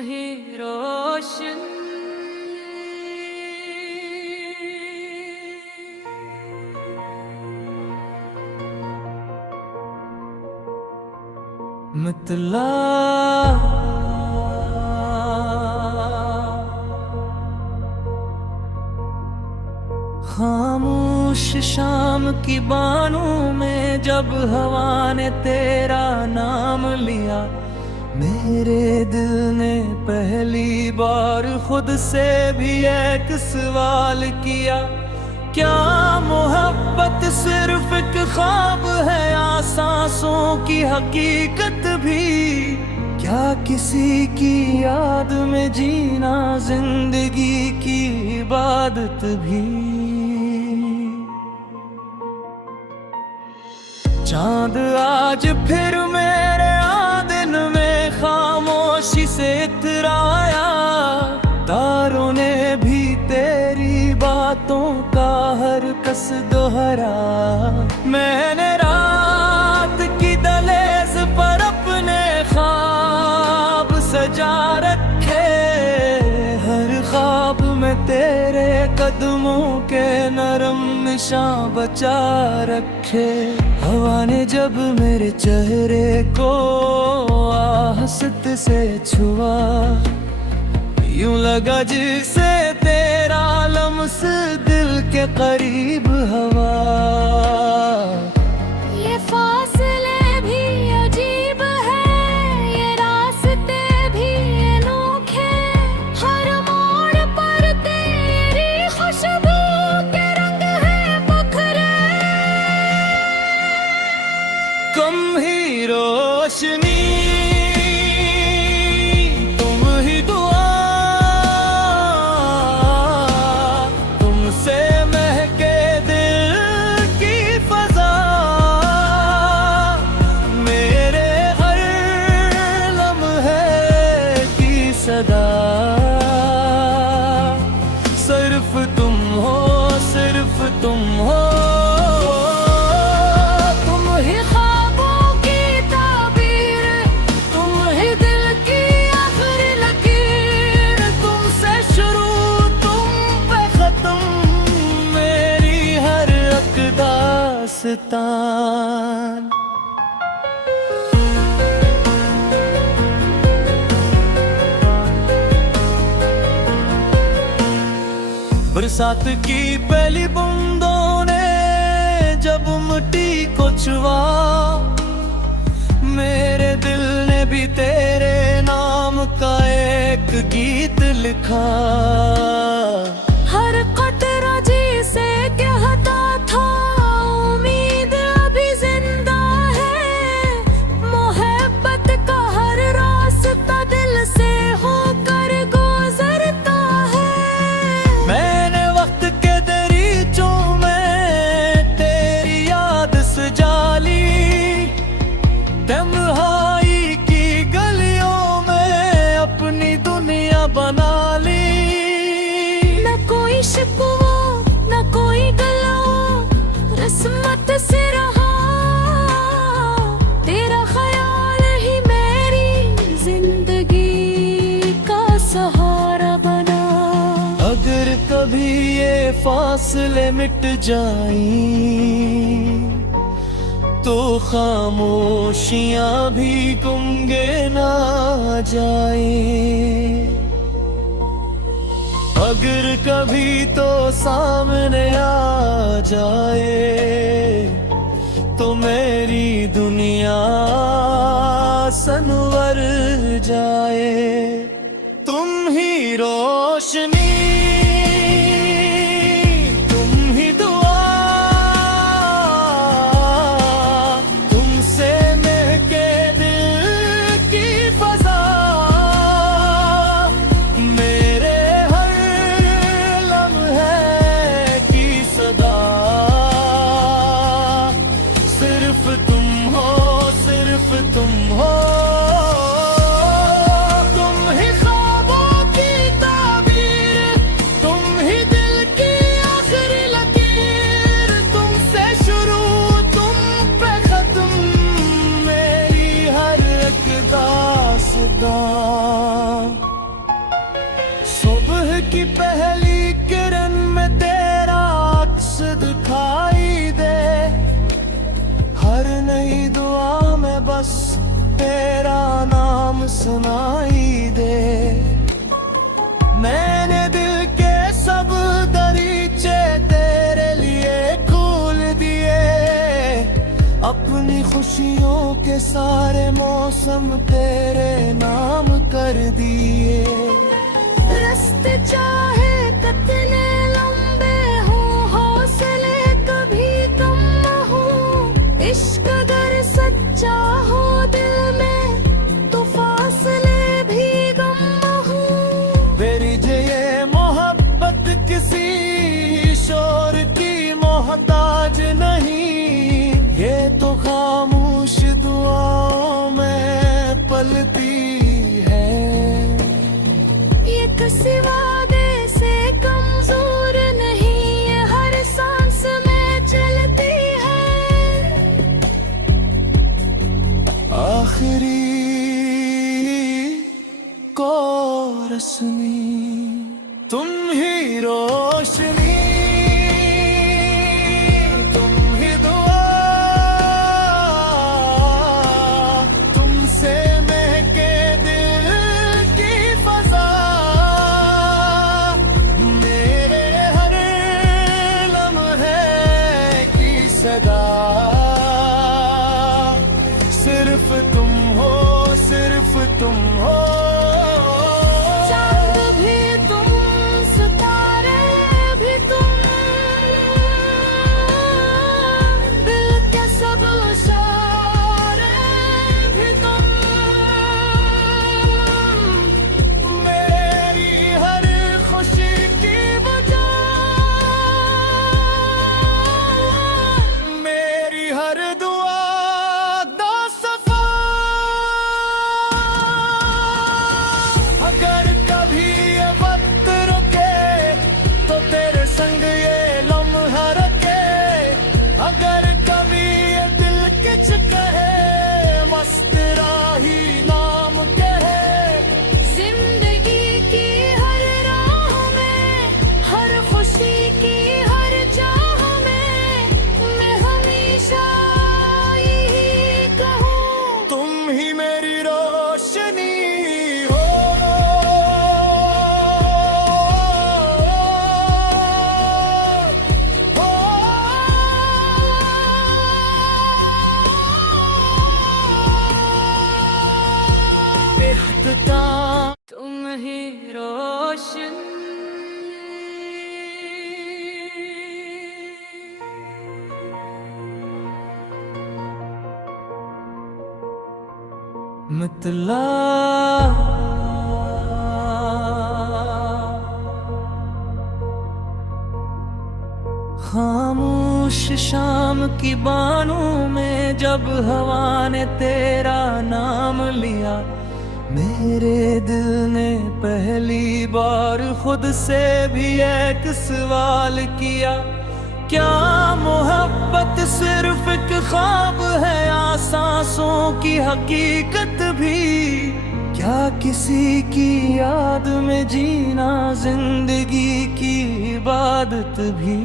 ही रोशन मितला खामोश शाम की बानों में जब हवा ने तेरा नाम लिया, मेरे दिल ने पहली बार खुद से भी एक सवाल किया, क्या मोहब्बत सिर्फ एक ख्वाब है या सांसों की हकीकत भी? क्या किसी की याद में जीना जिंदगी की इबादत भी? चांद आज फिर मेरे आंगन में खामोशी से इतराया, तारों ने भी तेरी बातों का हर कस दोहरा। मैंने रात की दहलीज पर अपने ख्वाब सजा रखे, हर ख्वाब में तेरे कदमों के नरम निशान बचा रखे। हवा ने जब मेरे चेहरे को आहस्त से छुआ, यूं लगा जिसे तेरा लम्स दिल के करीब हवा। ये फासले भी अजीब है, ये रास्ते भी अनोखे, हर मोड़ पर तेरी खुशबू के रंग है बखरे। कम ही रोशनी सिर्फ तुम हो, सिर्फ तुम हो, तुम ही ख्वाबों की ताबीर, तुम ही दिल की आखिरी लकीर, तुमसे शुरू तुम पे खत्म, मेरी हर एक दास्तान। बरसात की पहली बूंदों ने जब मिट्टी को छुआ, मेरे दिल ने भी तेरे नाम का एक गीत लिखा। हर कतरा जिसे कहता था उम्मीद अभी जिंदा है, मोहब्बत का हर रास्ता दिल से होकर गुजरता है। मैंने वक्त के दरीचों में तेरी याद सजा ली, तन्हाई की गलियों में अपनी दुनिया बना ली। न कोई शिकवा न कोई गला, रस्मत से रहा तेरा ख्याल ही मेरी जिंदगी का सहारा बना। अगर कभी ये फासले मिट जाएं, तो खामोशियां भी गूंगे ना जाएं। अगर कभी तो सामने आ जाए, तो मेरी दुनिया सनवर जाए। तुम ही रोशनी, तुम ही दुआ, तुमसे महके दिल की फजा, मेरे हर लम्हे की सदा। सिर्फ तुम हो, सिर्फ तुम हो, तुम ही ख्वाबों की ताबीर, सुनाई दे। मैंने दिल के सब दरीचे तेरे लिए खोल दिए, अपनी खुशियों के सारे मौसम तेरे नाम कर दिए। रास्ते चाहे कितने लंबे हो, हौसले कभी कम न हो, इश्क अगर सच्चा हो दिल में तो फासले भी गम न हो। मेरी ये मोहब्बत किसी शोर की मोहताज नहीं, ये तो खामोश दुआओं में पलती है। ये किसी वादे से कमजोर नहीं, ये हर सांस में चलती है। आखिरी को रस्मी तुम ही रोशनी, तुम ही दुआ, तुमसे महके दिल की फजा, मेरे हर लम्हे की सदा। सिर्फ तुम हो, सिर्फ तुम हो। चांद भी तुम, सितारे भी तुम, दिल के सब इशारे भी तुम। मेरी हर खुशी की वजह, मेरी हर दुआ दा सफा। अगर कभी ये वक्त रुके तो तेरे संग ये लम्हा रखे, अगर कभी ये दिल किच कहे मस्त राही नाम कहे। जिंदगी की हर राह में, हर खुशी की हर चाह में, मैं हमेशा यही कहूँ, तुम ही मेरी रोशनी हो। इख्तिताम तुम ही रोशन। मितला खामोश शाम की बानों में जब हवा ने तेरा नाम लिया, मेरे दिल ने पहली बार खुद से भी एक सवाल किया, क्या मोहब्बत सिर्फ एक ख्वाब है या सांसों की हकीकत भी? क्या किसी की याद में जीना जिंदगी की इबादत भी?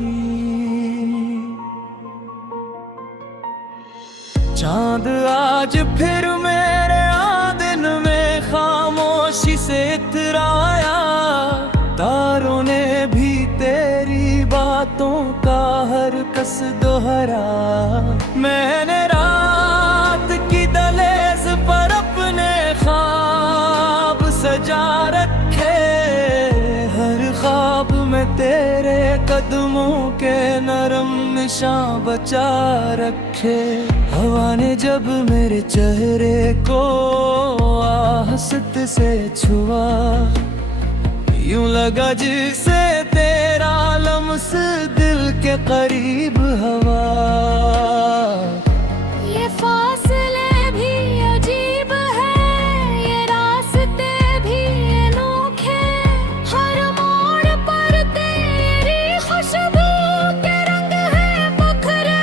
चांद आज फिर मेरे आंगन में खामोशी से इतराया, तारों ने भी तेरी बातों का हर कस दोहरा। मैंने रात की दहलीज पर अपने ख्वाब सजा रखे, हर ख्वाब में तेरे कदमों के नरम निशान बचा रखे। हवा ने जब मेरे चेहरे को आहस्त से छुआ, यूं लगा जिसे तेरा लम्स दिल के करीब हवा। ये फासले भी अजीब है, ये रास्ते भी अनोखे, हर मोड़ पर तेरी खुशबू के रंग है बखरे।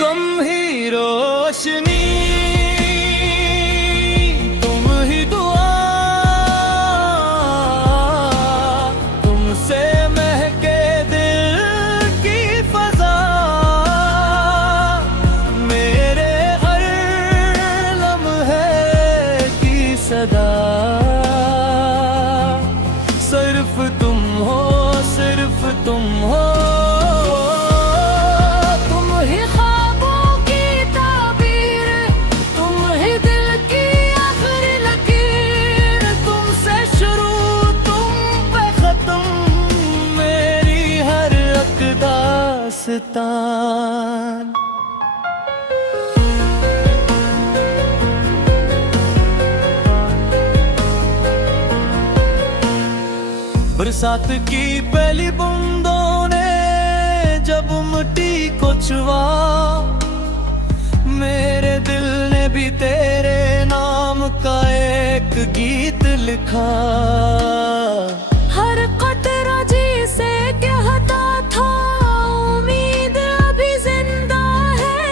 कम ही रोशनी तुम ही दुआ, तुमसे महके दिल की फजा, सदा। सिर्फ तुम हो, सिर्फ तुम हो। तुम ही ख्वाबों की ताबीर, तुम ही दिल की आखिरी लकीर। तुमसे शुरू तुम पे खत्म, मेरी हर एक दास्तान। बरसात की पहली बूंदों ने जब मिट्टी को छुआ, मेरे दिल ने भी तेरे नाम का एक गीत लिखा। हर कतरा जी से कहता था उम्मीद अभी जिंदा है।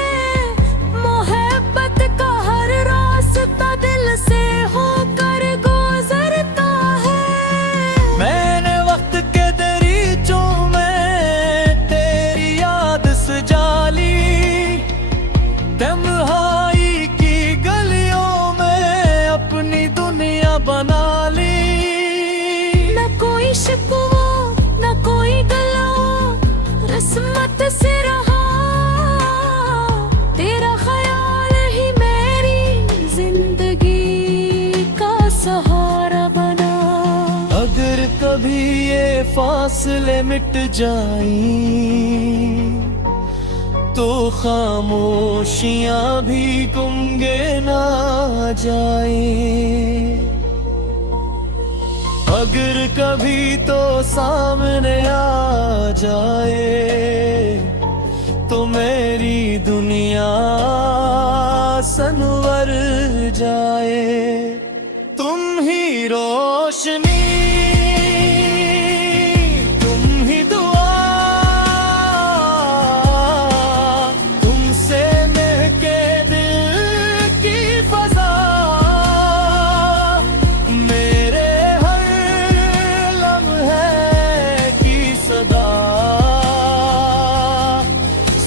मोहब्बत का हर रास्ता दिल से होकर गुजरता है। मैंने वक्त के दरीचों में तेरी याद सजा ली, तन्हाई की गलियों में अपनी दुनिया बना ली। न कोई शिकवा न कोई गला, रस्मत से रहा तेरा ख्याल ही मेरी जिंदगी का सहारा बना। अगर कभी ये फासले मिट जाएं, तो खामोशियां भी गुंगे ना जाएं। अगर कभी तो सामने आ जाए, तो मेरी दुनिया सनवर जाए। तुम ही रोशनी, तुम ही दुआ, तुमसे महके दिल की फजा। मेरे हर लम्हे की सदा।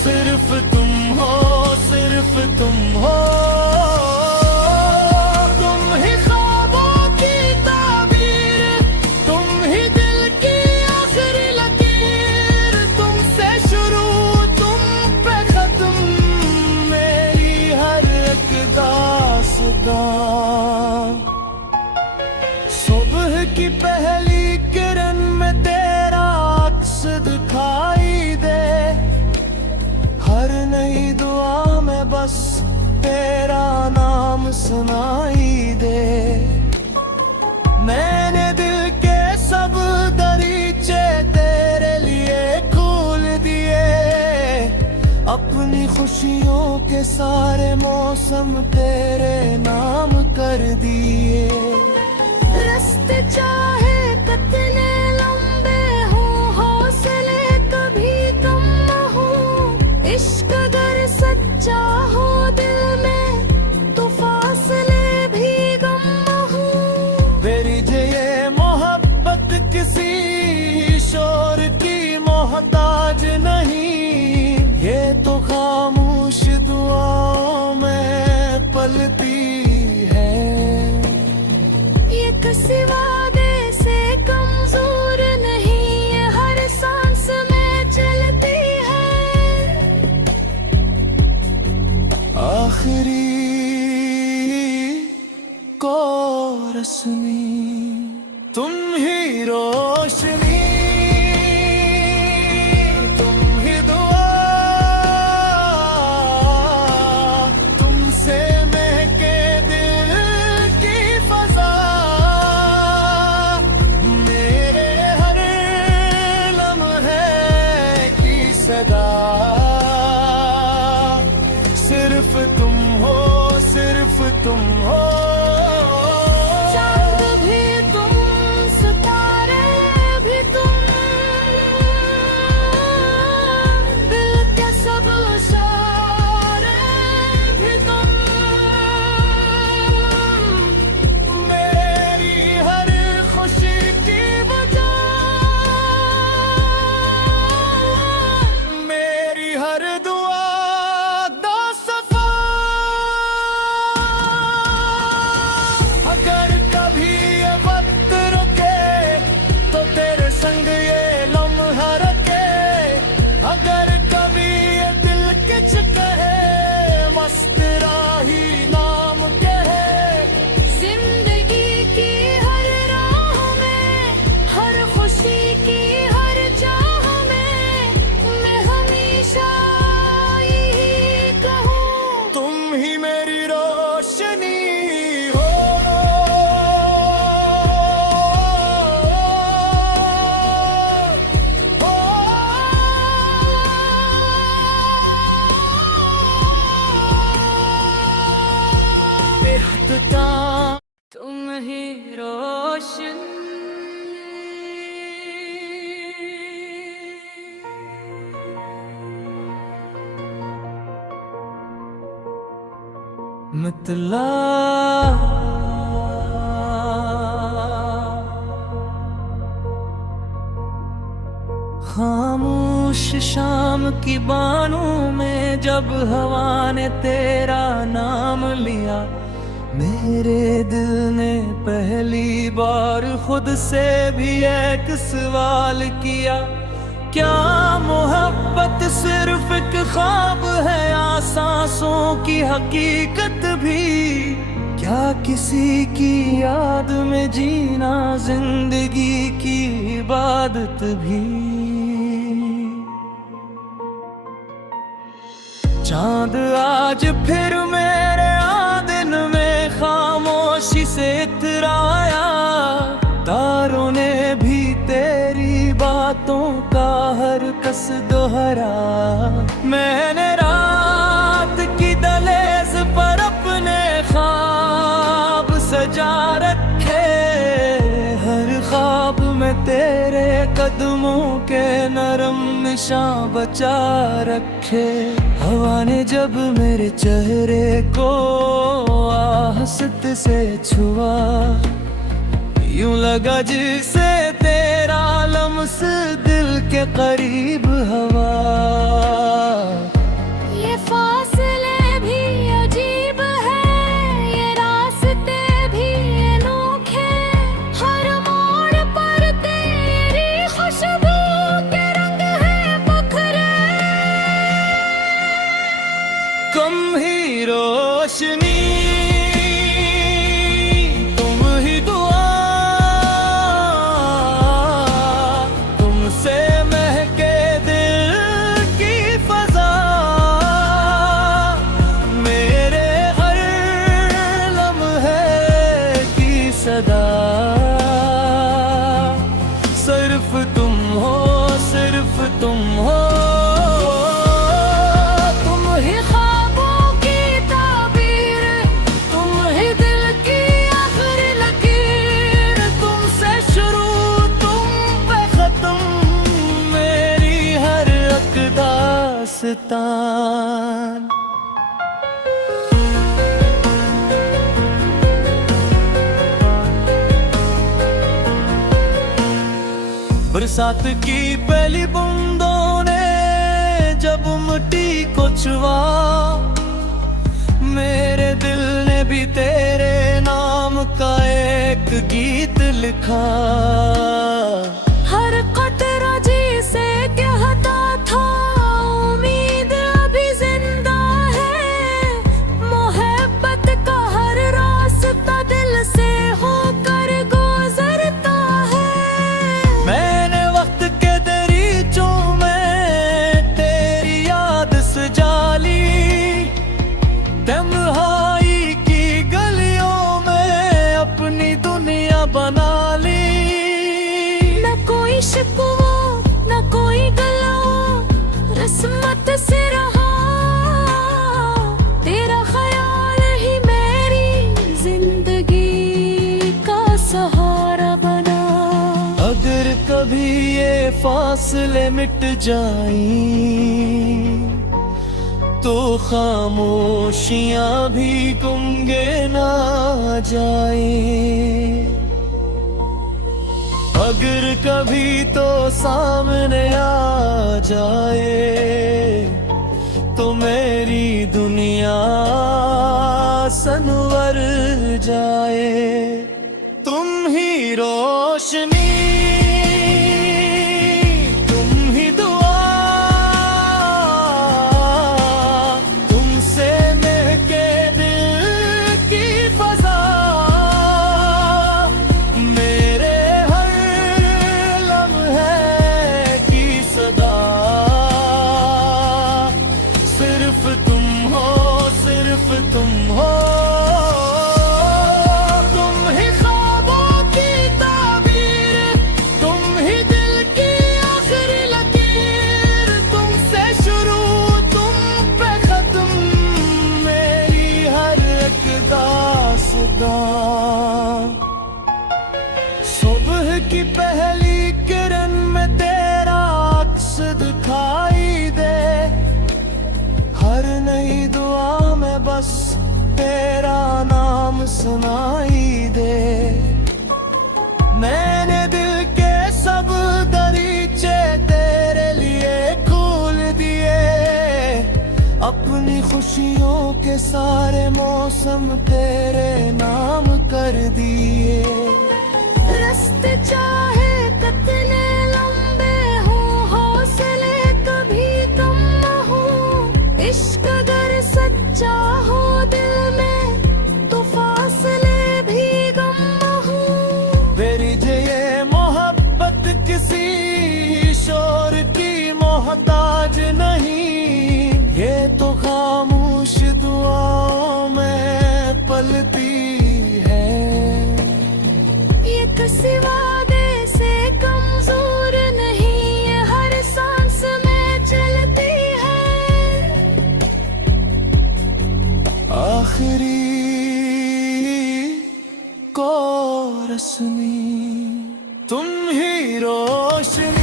सिर्फ तुम हो, सिर्फ तुम हो। तुम ही ख्वाबों की ताबीर, तुम ही दिल की आखिरी लकीर। तुमसे शुरू तुम पे खत्म, मेरी हर एक दास्तां। सुबह की पहली किरण में तेरा अक्स दिखाई दे, हर नई दुआ में बस तेरा नाम सुनाई दे। मैंने दिल के सब दरीचे तेरे लिए खोल दिए, अपनी खुशियों के सारे मौसम तेरे नाम कर दिए। रास्ते चाहे कितने लंबे हो, हौसले कभी कम न हो। इश्क अगर सच्चा हो दिल में, तो फासले भी गम न हो। मेरी ये मोहब्बत किसी शोर की मोहताज नहीं, ये तो खामोश दुआओं में पलती है। ये किसी वादे से कमजोर नहीं, ये हर सांस में चलती है। आखिरी कोरस में तुम ही रोशनी, तुम ही दुआ, तुमसे महके दिल की फजा। मेरे हर लम्हे की सदा। सिर्फ तुम हो, सिर्फ तुम हो। चांद भी तुम, सितारे भी ही रोशन मितला खामोश शाम की बानों में जब हवा ने तेरा नाम लिया, मेरे दिल ने पहली बार खुद से भी एक सवाल किया, क्या मोहब्बत सिर्फ एक ख्वाब है या सांसों की हकीकत भी? क्या किसी की याद में जीना जिंदगी की इबादत भी? चांद आज फिर मेरे आंगन में खामोशी से इतराया, तारों ने भी तेरी बातों का हर कस दोहरा। मैंने रात की दहलीज पर अपने ख्वाब सजा रखे, हर ख्वाब में तेरे कदमों के नरम निशान बचा रखे। हवा ने जब मेरे चेहरे को आहस्त से छुआ, यूं लगा जिसे तेरा लम्स दिल के करीब हवा। ये फासले भी अजीब है, ये रास्ते भी अनोखे, हर मोड़ पर तेरी खुशबू के रंग है बखरे। कम ही रोशनी तुम ही दुआ, तुमसे महके दिल की फजा, मेरे हर लम्हे की सदा। सिर्फ तुम हो, सिर्फ तुम हो, दास्तान। बरसात की पहली बूंदों ने जब मिट्टी को छुआ, मेरे दिल ने भी तेरे नाम का एक गीत लिखा। हर कतरा जिसे कहता था उम्मीद अभी जिंदा है, मोहब्बत का हर रास्ता दिल से होकर गुजरता है। मैंने वक्त के दरीचों में तेरी याद सजा ली, तन्हाई की गलियों में अपनी दुनिया बना ली। न कोई शिकवा न कोई गला, रस्मत से रहा, तेरा ख्याल ही मेरी जिंदगी का सहारा बना। अगर कभी ये फासले मिट जाएं, तो खामोशियां भी गूंगे ना जाएं। अगर कभी तो सामने आ जाए, तो मेरी दुनिया सनवर जाए। तुम ही रोशनी, तुम ही दुआ, तुमसे महके दिल की फजा, मेरे हर लम्हे की सदा। सिर्फ तुम हो, सिर्फ तुम हो। सुनाई दे। मैंने दिल के सब दरीचे तेरे लिए खोल दिए, अपनी खुशियों के सारे मौसम तेरे नाम कर दिए। रास्ते चाहे कितने लंबे हो, हौसले कभी कम न हो, इश्क अगर सच्चा हो दिल में तो फासले भी गम न हो। मेरी ये मोहब्बत किसी शोर की मोहताज नहीं, ये तो खामोश दुआओं में पलती है। ये किसी वादे से कमजोर नहीं, ये हर सांस में चलती है। आखिरी को रस्मी तुम ही रोशनी।